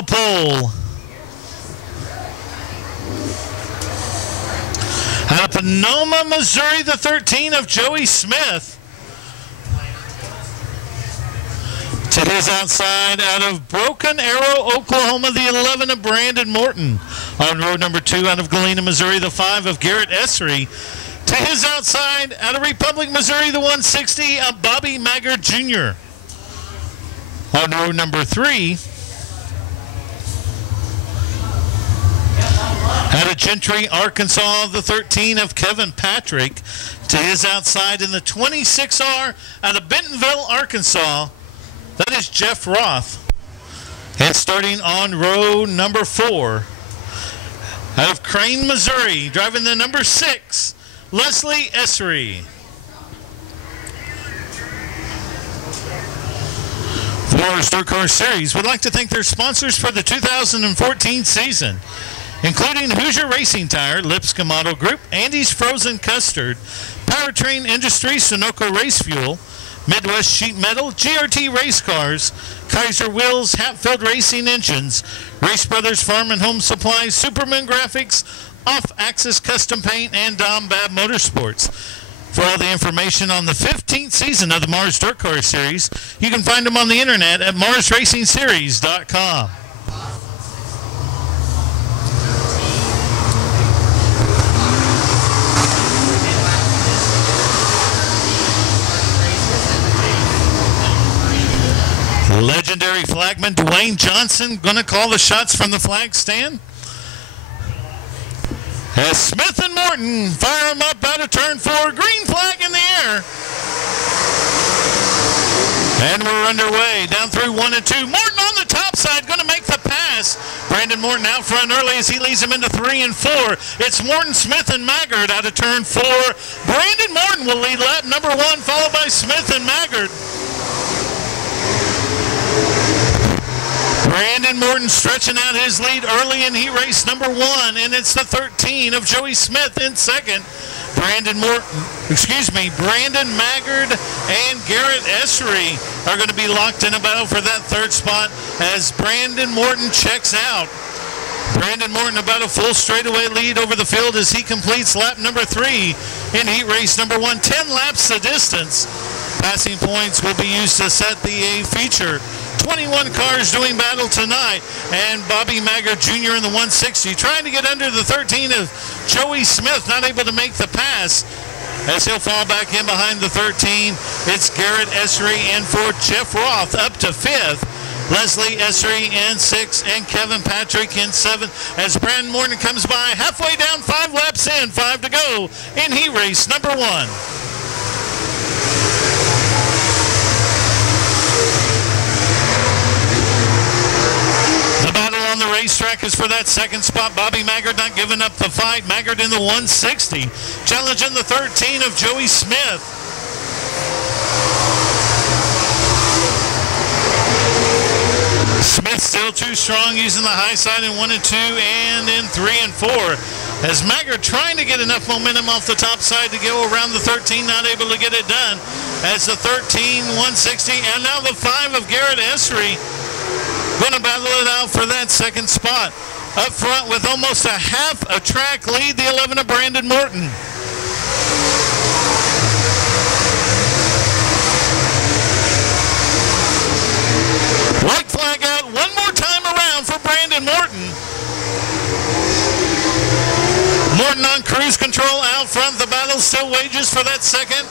the pole. Out of Sonoma, Missouri, the 13 of Joey Smith. To his outside, out of Broken Arrow, Oklahoma, the 11 of Brandon Morton. On road number 2, out of Galena, Missouri, the 5 of Garrett Essery. To his outside, out of Republic, Missouri, the 160 of Bobby Maggard Jr. On road number 3, out of Gentry, Arkansas, the 13 of Kevin Patrick. To his outside in the 26R, out of Bentonville, Arkansas, that is Jeff Roth. And starting on row number 4, out of Crane, Missouri, driving the number 6, Leslie Essery. The Mars Dirt Car Series would like to thank their sponsors for the 2014 season, including Hoosier Racing Tire, Lipscomb Model Group, Andy's Frozen Custard, Powertrain Industries, Sunoco Race Fuel, Midwest Sheet Metal, GRT Race Cars, Kaiser Wheels, Hatfield Racing Engines, Race Brothers Farm and Home Supplies, Superman Graphics, Off-Axis Custom Paint, and Dom Bab Motorsports. For all the information on the 15th season of the Mars Dirt Car Series, you can find them on the internet at marsracingseries.com. Legendary flagman Dwayne Johnson going to call the shots from the flag stand. As Smith and Morton fire him up out of turn 4. Green flag in the air. And we're underway. Down through 1 and 2. Morton on the top side going to make the pass. Brandon Morton out front early as he leads him into 3 and 4. It's Morton, Smith, and Maggard out of turn 4. Brandon Morton will lead lap number 1, followed by Smith and Maggard. Brandon Morton stretching out his lead early in heat race number 1, and it's the 13 of Joey Smith in second. Brandon Maggard and Garrett Essery are going to be locked in a battle for that third spot as Brandon Morton checks out. Brandon Morton about a full straightaway lead over the field as he completes lap number 3 in heat race number 1. 10 laps the distance. Passing points will be used to set the A feature. 21 cars doing battle tonight, and Bobby Maggard Jr. in the 160 trying to get under the 13 of Joey Smith, not able to make the pass as he'll fall back in behind the 13. It's Garrett Essery and for Jeff Roth up to 5th. Leslie Essery in 6th and Kevin Patrick in 7th as Brandon Morton comes by halfway down, 5 laps in, 5 to go in heat race number 1. On the racetrack is for that second spot. Bobby Maggard not giving up the fight. Maggard in the 160, challenging the 13 of Joey Smith. Smith still too strong, using the high side in 1 and 2 and in 3 and 4. As Maggard trying to get enough momentum off the top side to go around the 13, not able to get it done. As the 13, 160, and now the 5 of Garrett Essery going to battle it out for that second spot. Up front with almost a half a track lead, the 11 of Brandon Morton. White flag out one more time around for Brandon Morton. Morton on cruise control out front. The battle still wages for that second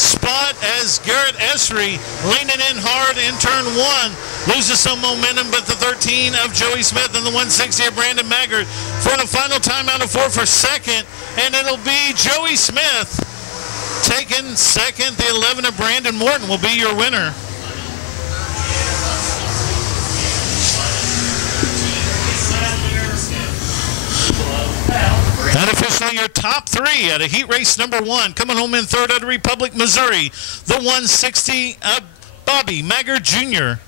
spot as Garrett Essery leaning in hard in turn 1. Loses some momentum, but the 13 of Joey Smith and the 160 of Brandon Maggard for the final time out of 4 for second. And it'll be Joey Smith taking second. The 11 of Brandon Morton will be your winner. That officially your top 3 out of heat race number 1. Coming home in third out of Republic, Missouri, the 160 of Bobby Maggard Jr.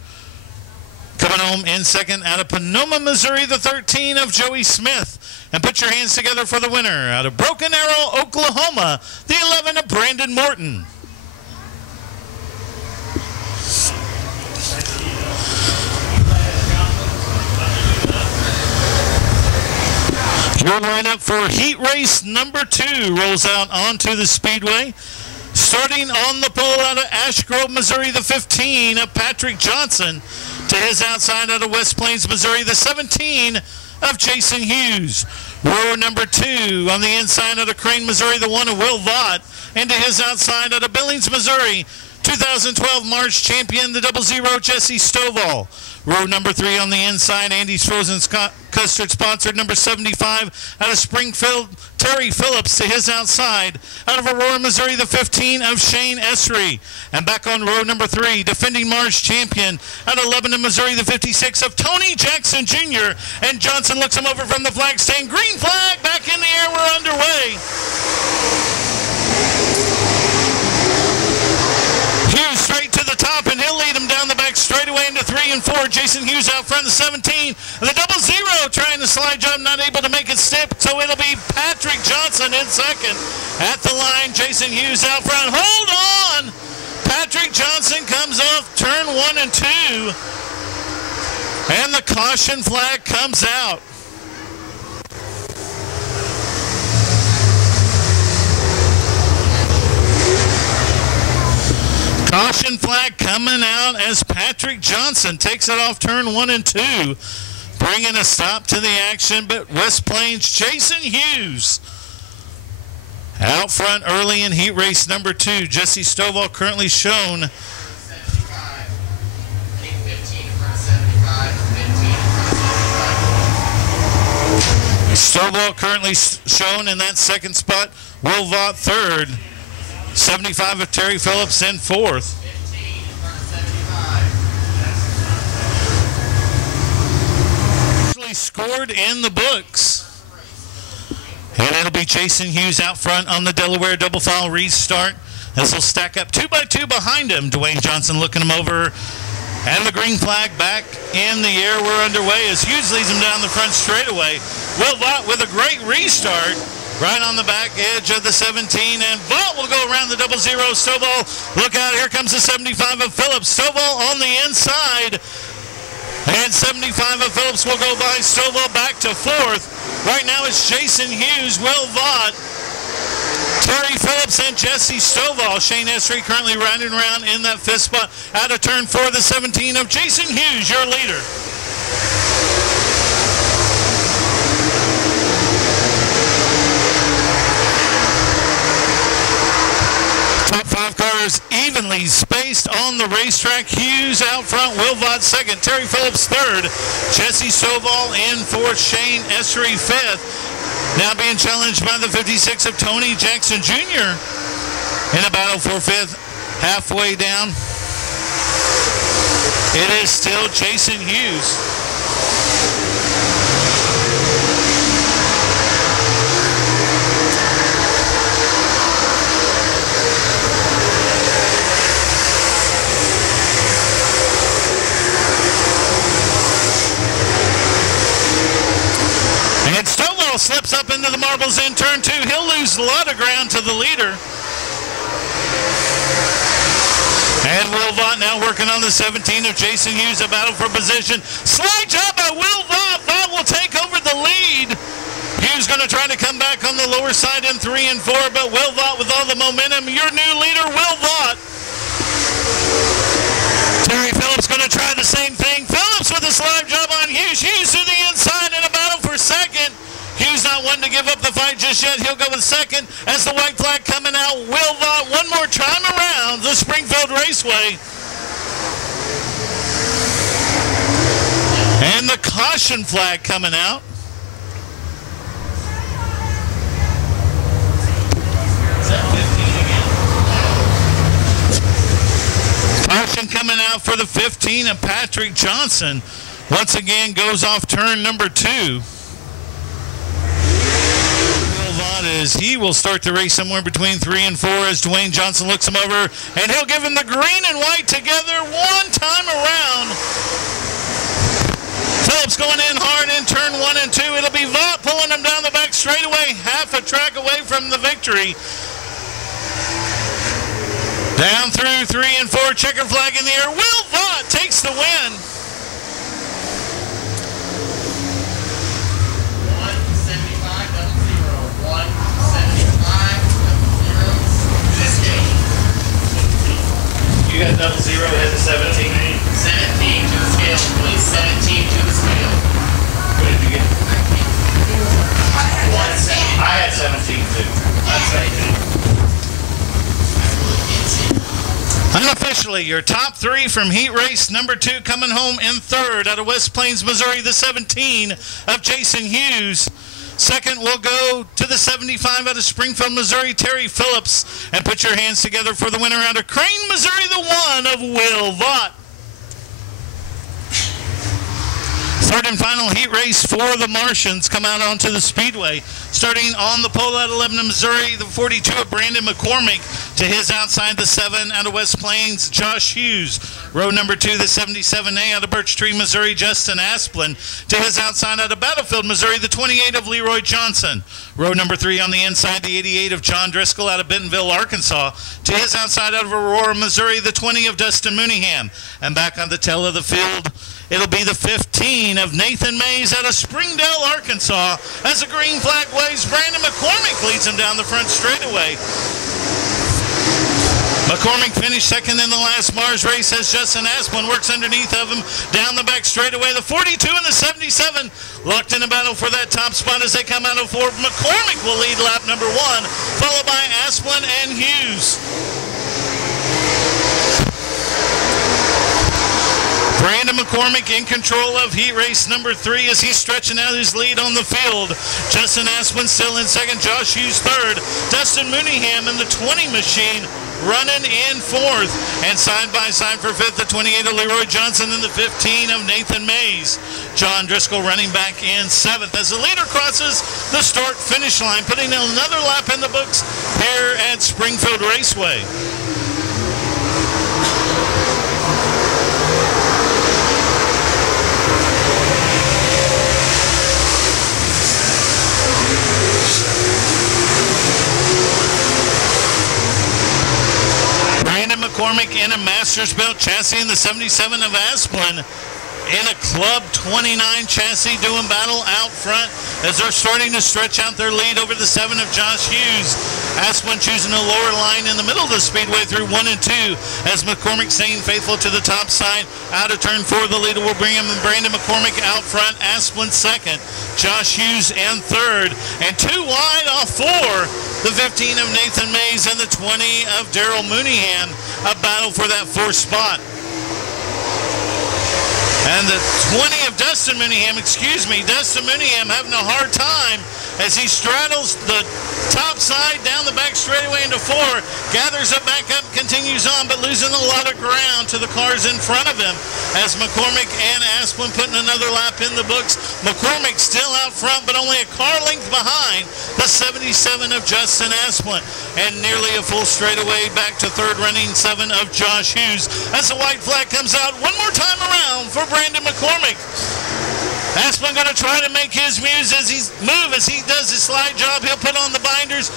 Coming home in second out of Sonoma, Missouri, the 13 of Joey Smith. And put your hands together for the winner out of Broken Arrow, Oklahoma, the 11 of Brandon Morton. Your lineup for heat race number 2 rolls out onto the speedway. Starting on the pole out of Ash Grove, Missouri, the 15 of Patrick Johnson. To his outside out of West Plains, Missouri, the 17 of Jason Hughes. Row number 2 on the inside out of Crane, Missouri, the 1 of Will Vaught. And to his outside out of Billings, Missouri, 2012 March champion, the 00 Jesse Stovall. Row number 3 on the inside, Andy's Frozen Custard sponsored, number 75 out of Springfield, Terry Phillips. To his outside out of Aurora, Missouri, the 15 of Shane Essery. And back on row number 3, defending March champion out of Lebanon, Missouri, the 56 of Tony Jackson Jr. And Johnson looks him over from the flag stand. Green flag back in the air. We're underway. Hughes straight to the top, and he'll lead him down the back straightaway into 3 and 4. Jason Hughes out front, the 17. The 00 trying to slide jump, not able to make it stick, so it'll be Patrick Johnson in second. At the line, Jason Hughes out front. Hold on! Patrick Johnson comes off turn 1 and 2. And the caution flag comes out. Caution flag coming out as Patrick Johnson takes it off turn 1 and 2, bringing a stop to the action. But West Plains, Jason Hughes out front early in heat race number 2. Jesse Stovall currently shown. Stovall currently shown in that second spot. Will Vaught third. 75 of Terry Phillips in fourth. Actually scored in the books. And it'll be Jason Hughes out front on the Delaware double file restart. This will stack up 2 by 2 behind him. Dwayne Johnson looking him over. And the green flag back in the air. We're underway as Hughes leads him down the front straightaway. Will Vaught with a great restart. Right on the back edge of the 17, and Vaught will go around the 00. Stovall, look out, here comes the 75 of Phillips. Stovall on the inside, and 75 of Phillips will go by. Stovall back to fourth. Right now it's Jason Hughes, Will Vaught, Terry Phillips, and Jesse Stovall. Shane Essery currently riding around in that 5th spot. Out of turn 4, the 17 of Jason Hughes, your leader. Top 5 cars evenly spaced on the racetrack. Hughes out front, Will Vaught second, Terry Phillips third, Jesse Stovall in fourth, Shane Essery fifth. Now being challenged by the 56 of Tony Jackson Jr. in a battle for fifth. Halfway down, it is still Jason Hughes. And Stovall slips up into the marbles in turn 2. He'll lose a lot of ground to the leader. And Will Vaught now working on the 17 of Jason Hughes, a battle for position. Slide job by Will Vaught. Vaught will take over the lead. Hughes going to try to come back on the lower side in 3 and 4, but Will Vaught with all the momentum. Your new leader, Will Vaught. Terry Phillips going to try the same thing. Phillips with a slide job on Hughes. Hughes to the inside in a battle for second. Hughes not wanting to give up the fight just yet. He'll go with second as the white flag coming out. Will Vaught one more time around the Springfield Raceway. And the caution flag coming out. Caution coming out for the 15 of Patrick Johnson. Once again goes off turn number 2. As he will start the race somewhere between 3 and 4 as Dwayne Johnson looks him over, and he'll give him the green and white together one time around. Phillips going in hard in turn 1 and 2. It'll be Vaught pulling him down the back straightaway, half a track away from the victory. Down through 3 and 4, checker flag in the air. Will Vaught takes the win. 175. Unofficially, your top three from heat race number 2, coming home in third out of West Plains, Missouri, the 17 of Jason Hughes. Second will go to the 75 out of Springfield, Missouri, Terry Phillips. And put your hands together for the winner out of Crane, Missouri, the 1 of Will Vaught. Third and final heat race for the Martians come out onto the speedway. Starting on the pole out of Lebanon, Missouri, the 42 of Brandon McCormick. To his outside, the 7 out of West Plains, Josh Hughes. Row number 2, the 77A out of Birch Tree, Missouri, Justin Asplin. To his outside out of Battlefield, Missouri, the 28 of Leroy Johnson. Row number 3 on the inside, the 88 of John Driscoll out of Bentonville, Arkansas. To his outside out of Aurora, Missouri, the 20 of Dustin Mooneyham. And back on the tail of the field, it'll be the 15 of Nathan Mays out of Springdale, Arkansas. As the green flag waves, Brandon McCormick leads him down the front straightaway. McCormick finished second in the last Mars race as Justin Asplin works underneath of him down the back straightaway. The 42 and the 77 locked in a battle for that top spot as they come out of 4. McCormick will lead lap number 1, followed by Asplin and Hughes. Brandon McCormick in control of heat race number 3 as he's stretching out his lead on the field. Justin Asplin still in second, Josh Hughes third. Dustin Mooneyham in the 20 machine running in fourth. And side by side for fifth, the 28 of Leroy Johnson and the 15 of Nathan Mays. John Driscoll running back in seventh as the leader crosses the start finish line, putting another lap in the books here at Springfield Raceway. McCormick in a Masters Belt chassis in the 77 of Asplin in a Club 29 chassis doing battle out front as they're starting to stretch out their lead over the 7 of Josh Hughes. Asplin choosing a lower line in the middle of the speedway through 1 and 2 as McCormick staying faithful to the top side. Out of turn 4, the leader will bring him Brandon McCormick out front, Asplin second, Josh Hughes in third, and 2 wide off 4. The 15 of Nathan Mays and the 20 of Daryl Mooneyham, a battle for that 4th spot. And the 20 of Dustin Mooneyham having a hard time as he straddles the top side down the back straightaway into 4, gathers it back up, continues on, but losing a lot of ground to the cars in front of him as McCormick and Asplin putting another lap in the books. McCormick still out front, but only a car length behind the 77 of Justin Asplin, and nearly a full straightaway back to third, running 7 of Josh Hughes as the white flag comes out one more time around for Brandon McCormick. Asplin going to try to make his move as he does his slide job. He'll put on the binders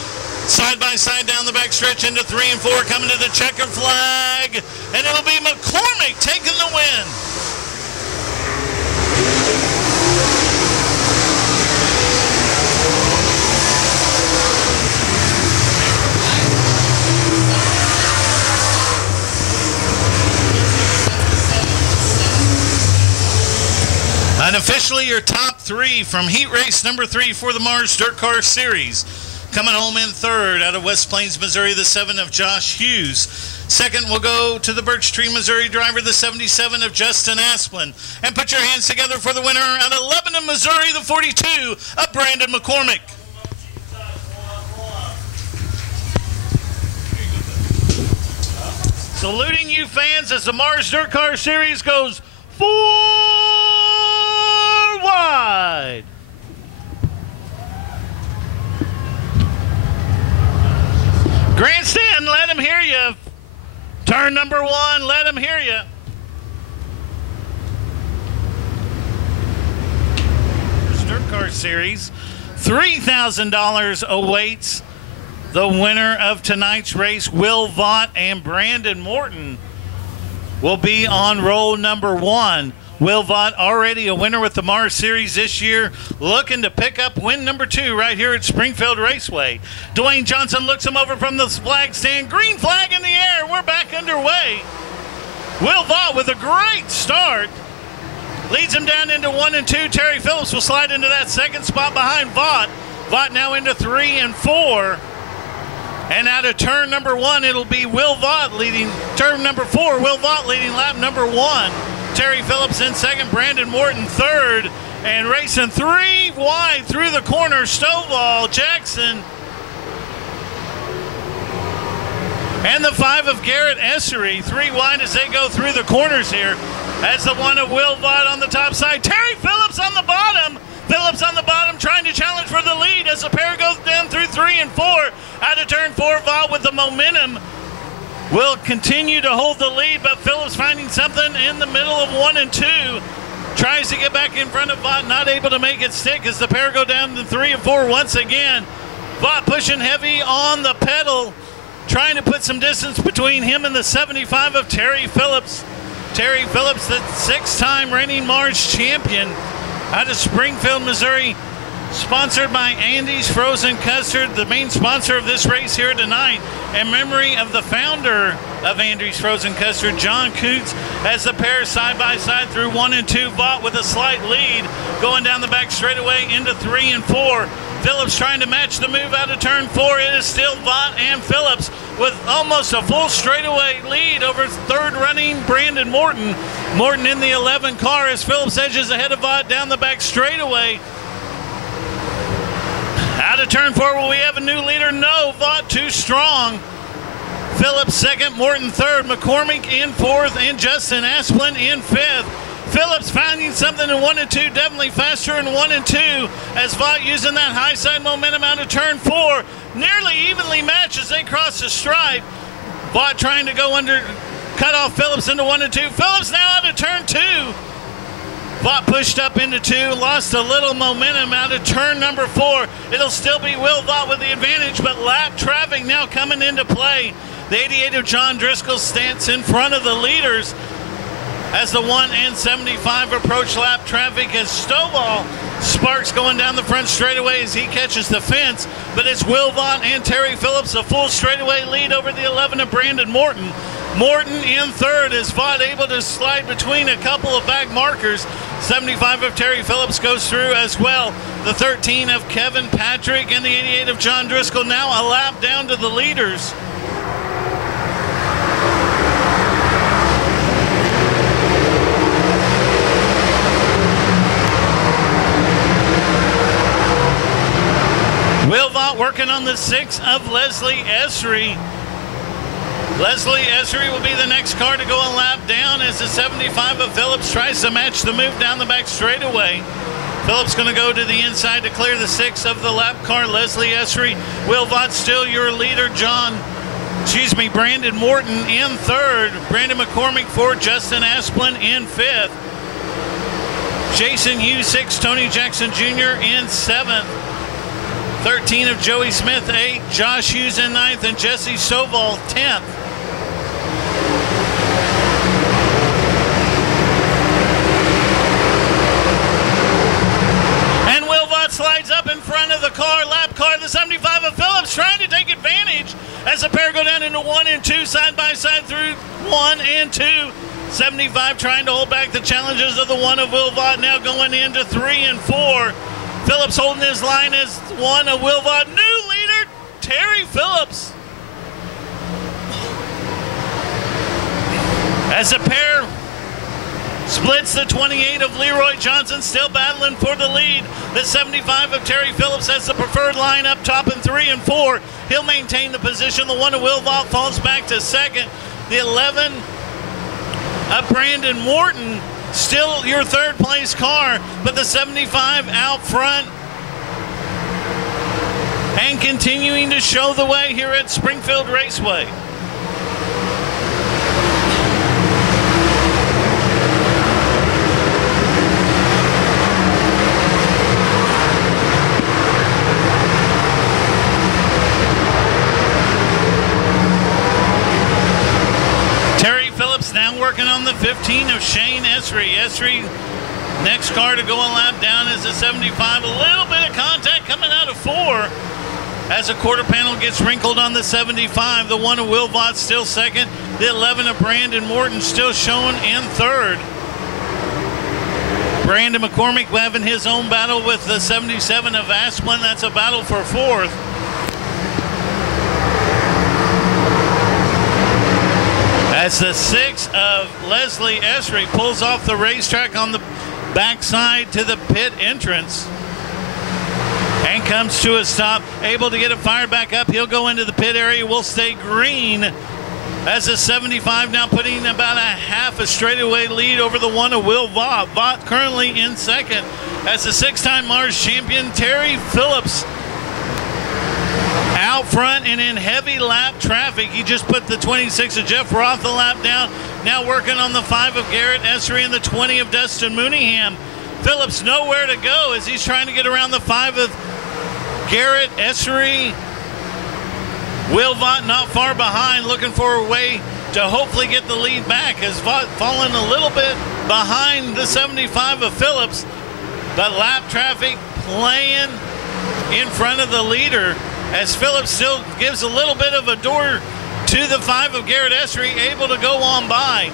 side by side down the back stretch into 3 and 4, coming to the checker flag, and it'll be McCormick taking the win. Unofficially, your top 3 from heat race number 3 for the Mars Dirt Car Series. Coming home in third out of West Plains, Missouri, the 7 of Josh Hughes. Second will go to the Birch Tree, Missouri driver, the 77 of Justin Asplin. And put your hands together for the winner out of Lebanon, Missouri, the 42 of Brandon McCormick. Saluting you fans as the Mars Dirt Car Series goes 4 wide. Grandstand, let him hear you. Turn number 1, let him hear you. Dirt Car Series, $3,000 awaits the winner of tonight's race. Will Vaught and Brandon Morton will be on roll number 1. Will Vaught, already a winner with the Mars Series this year, looking to pick up win number 2 right here at Springfield Raceway. Dwayne Johnson looks him over from the flag stand. Green flag in the air. We're back underway. Will Vaught with a great start leads him down into 1 and 2. Terry Phillips will slide into that second spot behind Vaught. Vaught now into 3 and 4. And out of turn number 1, it'll be Will Vaught leading. Turn number 4, Will Vaught leading lap number 1. Terry Phillips in second, Brandon Morton third. And racing 3 wide through the corner, Stovall, Jackson. And the 5 of Garrett Essery, 3 wide as they go through the corners here. As the 1 of Will Vaught on the top side. Terry Phillips on the bottom. Phillips on the bottom trying to challenge for the lead as the pair goes down through 3 and 4. Out of turn 4, Vaught with the momentum will continue to hold the lead, but Phillips finding something in the middle of 1 and 2. Tries to get back in front of Vaught, not able to make it stick as the pair go down to 3 and 4 once again. Vaught pushing heavy on the pedal, trying to put some distance between him and the 75 of Terry Phillips. Terry Phillips, the 6-time reigning Mars champion out of Springfield, Missouri, sponsored by Andy's Frozen Custard, the main sponsor of this race here tonight, in memory of the founder of Andy's Frozen Custard, John Kuntz, as the pair side by side through 1 and 2. Vaught with a slight lead, going down the back straightaway into 3 and 4. Phillips trying to match the move out of turn 4. It is still Vaught and Phillips with almost a full straightaway lead over third running Brandon Morton. Morton in the 11 car as Phillips edges ahead of Vaught down the back straightaway. Out of turn 4, will we have a new leader? No, Vaught too strong. Phillips second, Morton third, McCormick in fourth, and Justin Asplin in fifth. Phillips finding something in 1 and 2, definitely faster in 1 and 2 as Vaught using that high side momentum out of turn 4. Nearly evenly matched as they cross the stripe. Vaught trying to go under, cut off Phillips into 1 and 2. Phillips now out of turn 2. Vaught pushed up into 2, lost a little momentum out of turn number 4. It'll still be Will Vaught with the advantage, but lap traffic now coming into play. The 88 of John Driscoll stands in front of the leaders as the 1 and 75 approach lap traffic as Stovall sparks going down the front straightaway as he catches the fence, but it's Will Vaught and Terry Phillips, a full straightaway lead over the 11 of Brandon Morton. Morton in third as Vaught able to slide between a couple of back markers. 75 of Terry Phillips goes through as well. The 13 of Kevin Patrick and the 88 of John Driscoll now a lap down to the leaders. Will Vaught working on the 6 of Leslie Essery. Leslie Essery will be the next car to go a lap down as the 75 of Phillips tries to match the move down the back straightaway. Phillips going to go to the inside to clear the 6 of the lap car, Leslie Essery. Will Vaught still your leader, Brandon Morton in third. Brandon McCormick fourth, Justin Asplin in fifth. Jason Hughes 6, Tony Jackson Jr. in seventh. 13 of Joey Smith 8, Josh Hughes in ninth, and Jesse Stovall 10th. And Will Vaught slides up in front of the car, lap car, the 75 of Phillips, trying to take advantage as the pair go down into 1 and 2, side by side through 1 and 2. 75 trying to hold back the challenges of the 1 of Will Vaught, now going into 3 and 4. Phillips holding his line as 1 of Will Vaught. New leader, Terry Phillips. As the pair splits the 28 of Leroy Johnson, still battling for the lead. The 75 of Terry Phillips has the preferred line up top in 3 and 4. He'll maintain the position. The 1 of Will Vaught falls back to second. The 11 of Brandon Morton, still your third place car, but the 75 out front and continuing to show the way here at Springfield Raceway. Now working on the 15 of Shane Essery. Essery, next car to go a lap down is the 75. A little bit of contact coming out of 4 as a quarter panel gets wrinkled on the 75. The 1 of Will Vaught still second. The 11 of Brandon Morton still shown in third. Brandon McCormick having his own battle with the 77 of Asplin. That's a battle for fourth. As the 6 of Leslie Esri pulls off the racetrack on the backside to the pit entrance and comes to a stop, able to get it fired back up. He'll go into the pit area, will stay green as the 75 now putting about a half a straightaway lead over the 1 of Will Vaught. Vaught currently in second as the 6-time Mars champion Terry Phillips out front and in heavy lap traffic. He just put the 26 of Jeff Roth the lap down. Now working on the 5 of Garrett Esri and the 20 of Dustin Mooneyham. Phillips nowhere to go as he's trying to get around the 5 of Garrett Esri. Will Vaught not far behind, looking for a way to hopefully get the lead back as Vaught fallen a little bit behind the 75 of Phillips. But lap traffic playing in front of the leader as Phillips still gives a little bit of a door to the 5 of Garrett Esri, able to go on by.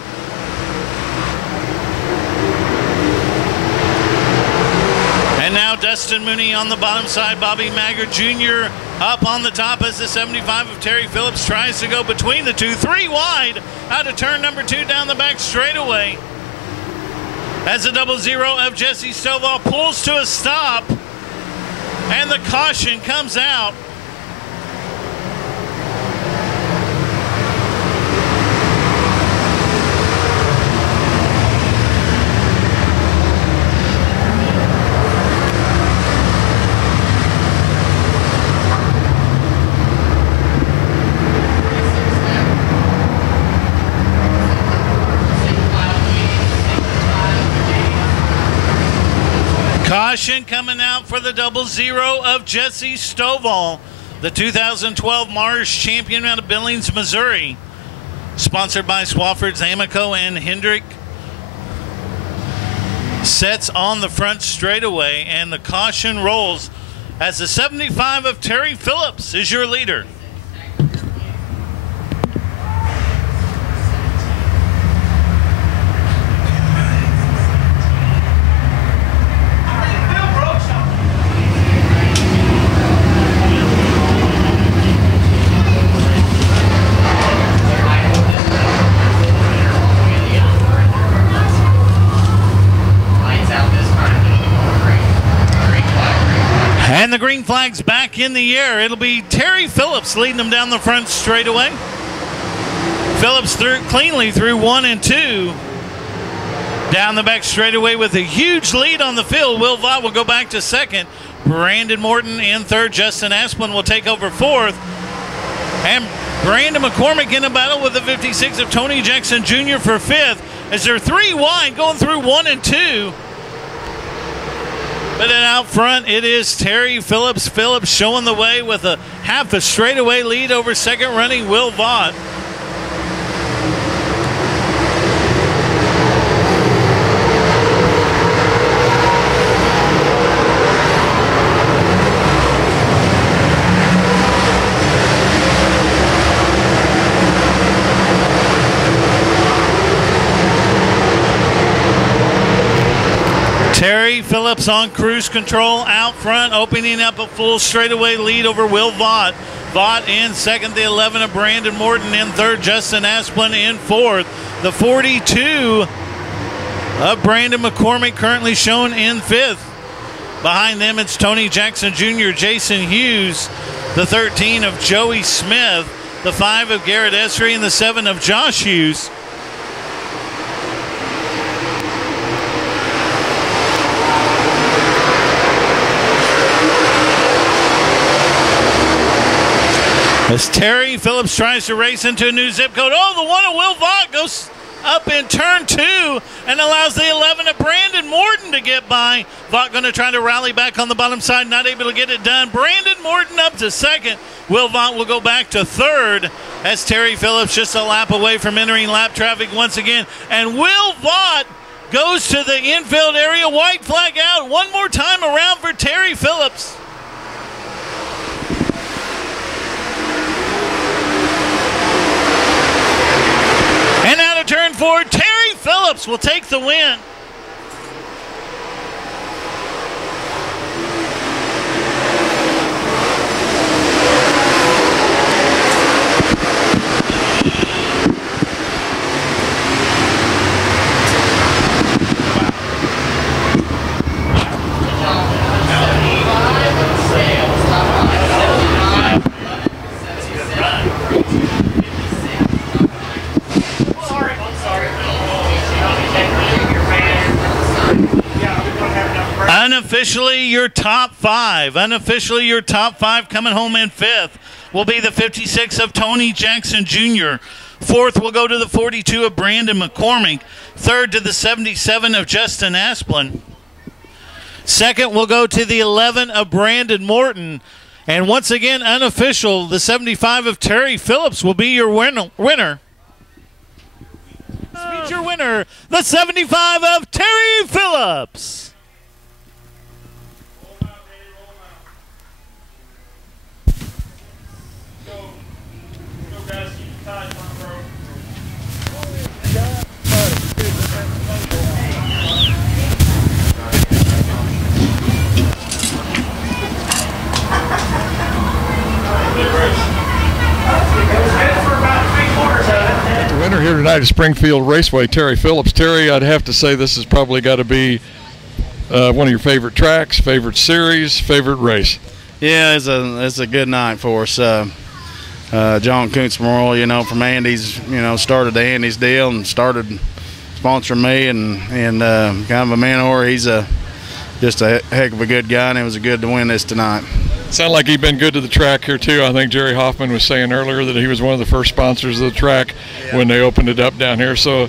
And now Dustin Mooney on the bottom side. Bobby Maggard Jr. up on the top as the 75 of Terry Phillips tries to go between the two. 3 wide out of turn number 2 down the back straightaway. As the 00 of Jesse Stovall pulls to a stop and the caution comes out. Caution coming out for the 00 of Jesse Stovall, the 2012 Mars champion out of Billings, Missouri. Sponsored by Swafford's, Amico, and Hendrick. Sets on the front straightaway, and the caution rolls as the 75 of Terry Phillips is your leader. And the green flag's back in the air. It'll be Terry Phillips leading them down the front straightaway. Phillips cleanly through 1 and 2. Down the back straightaway with a huge lead on the field. Will Vaught will go back to second. Brandon Morton in third. Justin Asplin will take over fourth. And Brandon McCormick in a battle with the 56 of Tony Jackson Jr. for fifth. As they're 3 wide going through 1 and 2. But then out front, it is Terry Phillips. Phillips showing the way with a half a straightaway lead over second running Will Vaught. Terry Phillips on cruise control out front, opening up a full straightaway lead over Will Vaught. Vaught in second, the 11 of Brandon Morton in third, Justin Asplin in fourth. The 42 of Brandon McCormick currently shown in fifth. Behind them, it's Tony Jackson Jr., Jason Hughes, the 13 of Joey Smith, the 5 of Garrett Esri, and the 7 of Josh Hughes. As Terry Phillips tries to race into a new zip code. Oh, the 1 of Will Vaught goes up in turn 2 and allows the 11 of Brandon Morton to get by. Vaught going to try to rally back on the bottom side, not able to get it done. Brandon Morton up to second. Will Vaught will go back to third as Terry Phillips just a lap away from entering lap traffic once again. And Will Vaught goes to the infield area. White flag out. One more time around for Terry Phillips. And out of turn 4, Terry Phillips will take the win. Unofficially, your top five. Unofficially, your top five coming home in fifth will be the 56 of Tony Jackson Jr. Fourth will go to the 42 of Brandon McCormick. Third to the 77 of Justin Asplin. Second will go to the 11 of Brandon Morton. And once again, unofficial, the 75 of Terry Phillips will be your winner. Let's meet your winner, the 75 of Terry Phillips. The winner here tonight is Springfield Raceway, Terry Phillips. Terry, I'd have to say this has probably got to be one of your favorite tracks, favorite series, favorite race. Yeah, it's a good night for us. John Kuntz Memorial, from Andy's, started the Andy's deal and started sponsoring me and kind of a mentor. He's just a heck of a good guy, and it was good to win this tonight. Sound like he's been good to the track here too. I think Jerry Hoffman was saying earlier that he was one of the first sponsors of the track when they opened it up down here. So,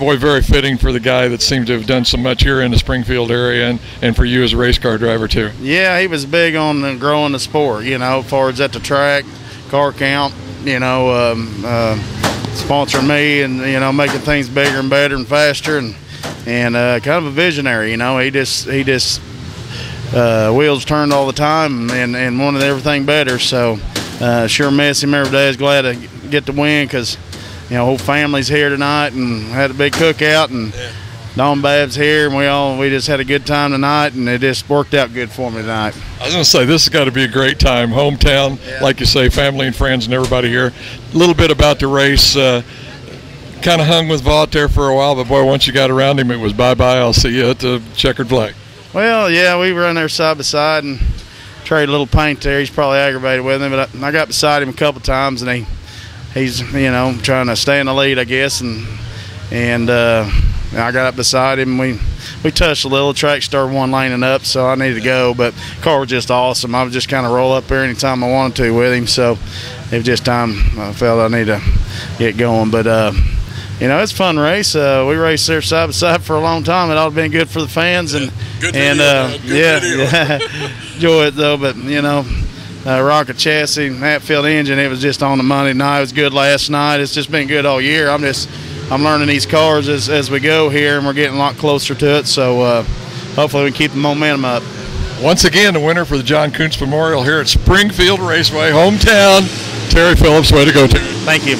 boy, very fitting for the guy that seemed to have done so much here in the Springfield area, and for you as a race car driver too. Yeah, he was big on growing the sport. As far as at the track, car count, sponsoring me and making things bigger and better and faster, and kind of a visionary. He just wheels turned all the time and wanted everything better. So sure miss him every day. I was glad to get the win because whole family's here tonight and had a big cookout, and Don Bab's here, and we just had a good time tonight, and it just worked out good for me tonight. I was going to say, this has got to be a great time. Hometown, like you say, family and friends and everybody here. A little bit about the race. Kind of hung with Vaught there for a while, but boy, once you got around him, it was bye-bye. I'll see you at the checkered flag. Well, yeah, we run there side by side and traded a little paint there. He's probably aggravated with him, but I got beside him a couple times, and he's trying to stay in the lead, I guess, and I got up beside him. We touched a little. The track started one laning up, so I needed to go, but the car was just awesome. I would just kind of roll up there anytime I wanted to with him, so it was just time I felt I needed to get going. But it's a fun race. We raced there side by side for a long time. It ought to have been good for the fans, and enjoy it though. But rocket chassis, Hatfield engine, it was just on the money tonight. It was good last night. It's just been good all year. I'm learning these cars as we go here, and we're getting a lot closer to it. So hopefully we can keep the momentum up. Once again, the winner for the John Kuntz Memorial here at Springfield Raceway, hometown, Terry Phillips. Way to go, Terry. Thank you.